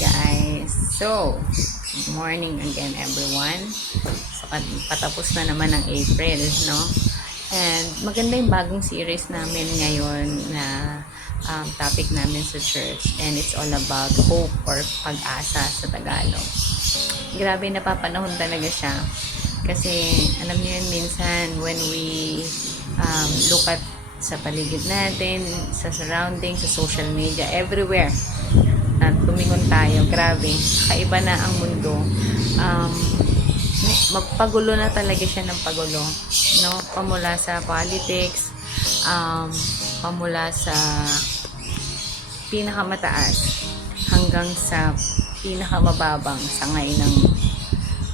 guys. So, good morning again everyone. So, patapos na naman ang April, no? And maganda yung bagong series namin ngayon na topic namin sa church. And it's all about hope or pag-asa sa Tagalog. Grabe, napapanahon talaga siya. Kasi, alam niyo yun, minsan when we look at sa paligid natin, sa surroundings, sa social media, everywhere. At tumingon tayo, grabe, kaiba na ang mundo. Magpagulo na talaga siya ng pagulo, no? Pamula sa politics, pamula sa pinakamataas hanggang sa pinakamababang sangay ng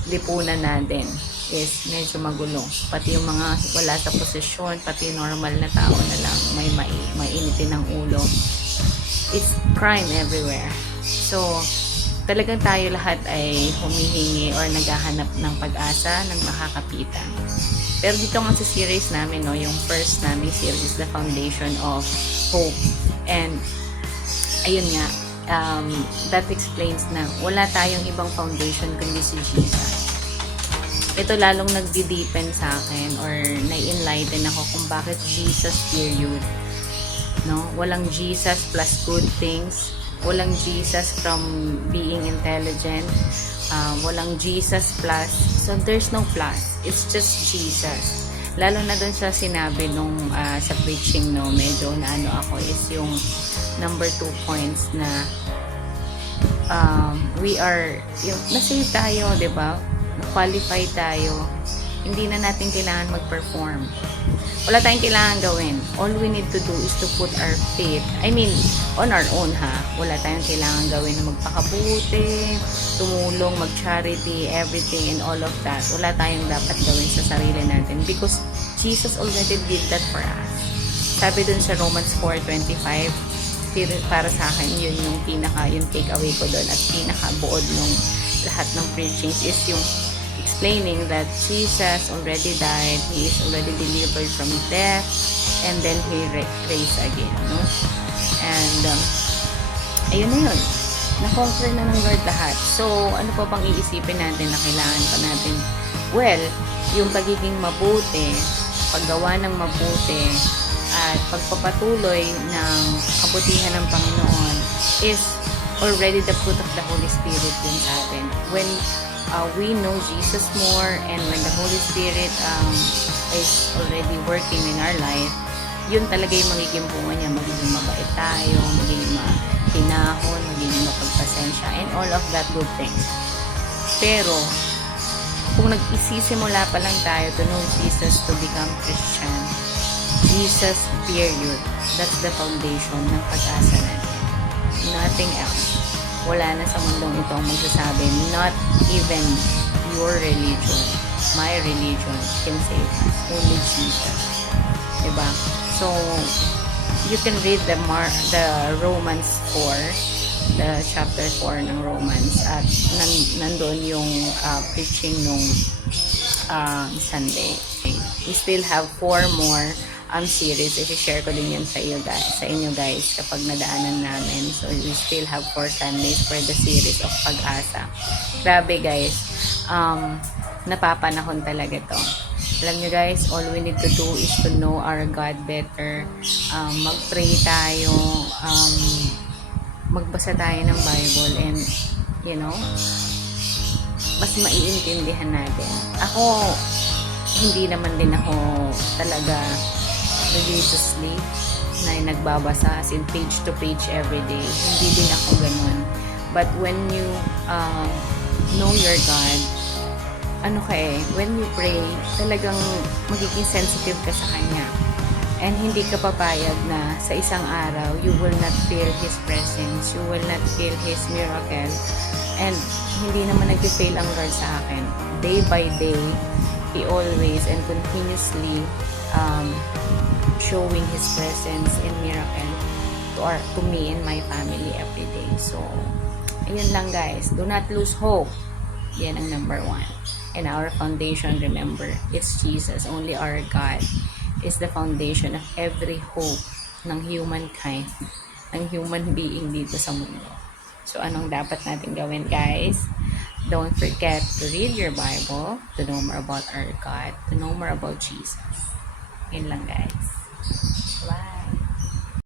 lipunan natin is medyo magulo. Pati yung mga wala sa posisyon, pati normal na tao na lang may mainitin ng ulo. It's crime everywhere. So, talagang tayo lahat ay humihingi or naghahanap ng pag-asa, ng makakapitan. Pero dito nga sa series namin, no, yung first namin series, The Foundation of Hope. And, ayun nga, that explains na wala tayong ibang foundation kundi si Jesus. Ito lalong nagdi-deepen sa akin or na-enlighten ako kung bakit Jesus period. No? Walang Jesus plus good things. Walang Jesus from being intelligent. Walang Jesus plus. So there's no plus. It's just Jesus. Lalo na dun sa sinabi nung sa preaching, no, medyo na ano ako is yung number 2 points na we are, yung nasave tayo, diba? Qualify tayo, hindi na natin kailangan mag-perform. Wala tayong kailangan gawin. All we need to do is to put our faith, on our own ha. Wala tayong kailangan gawin na magpakabuti, tumulong, mag-charity, everything and all of that. Wala tayong dapat gawin sa sarili natin because Jesus already did that for us. Sabi dun sa Romans 4:25, para sa akin, yun yung yung take away ko dun at pinaka-buod nung lahat ng preachings is yung explaining that Jesus already died, He is already delivered from death, and then He raised again, no? And, ayun na yun. Na-conquer na ng Lord lahat. So, ano pa bang iisipin natin na kailangan pa natin? Well, yung pagiging mabuti, paggawa ng mabuti, at pagpapatuloy ng kabutihan ng Panginoon is already the fruit of the Holy Spirit din sa atin. When we know Jesus more and when the Holy Spirit is already working in our life, yun talaga yung magiging bunga niya. Magiging mabait tayo, magiging mahinahon, magiging mapagpasensya, and all of that good things. Pero, kung nag-isisimula pa lang tayo to know Jesus, to become Christian, Jesus, period. That's the foundation ng pag-asa natin. Nothing else. Wala na sa mundong ito ang magsasabi, not even your religion, my religion can save us. Only Jesus. Diba? So, you can read the Romans 4, the chapter 4 ng Romans, at nandun yung preaching nung Sunday. We still have 4 more series. I-share ko din yun sa inyo guys kapag nadaanan namin. So, we still have 4 Sundays for the series of pag-asa. Grabe guys. Napapanahon talaga to. Alam nyo guys, all we need to do is to know our God better. Mag-pray tayo. Magbasa tayo ng Bible and, you know, mas maiintindihan natin. Ako, hindi naman din ako talaga religiously na nagbabasa as in page to page every day. Hindi din ako ganun. But when you know your God, when you pray, talagang magiging sensitive ka sa Kanya. And hindi ka papayag na sa isang araw, you will not feel His presence, you will not feel His miracle. And hindi naman nag-fail ang Lord sa akin. Day by day, He always and continuously showing His presence and miracle to me and my family every day. So, ayun lang guys. Do not lose hope. Yan ang number 1. And our foundation, remember, it's Jesus. Only our God is the foundation of every hope ng humankind, ng human being dito sa mundo. So, anong dapat natin gawin, guys? Don't forget to read your Bible, to know more about our God, to know more about Jesus. Yun lang, guys.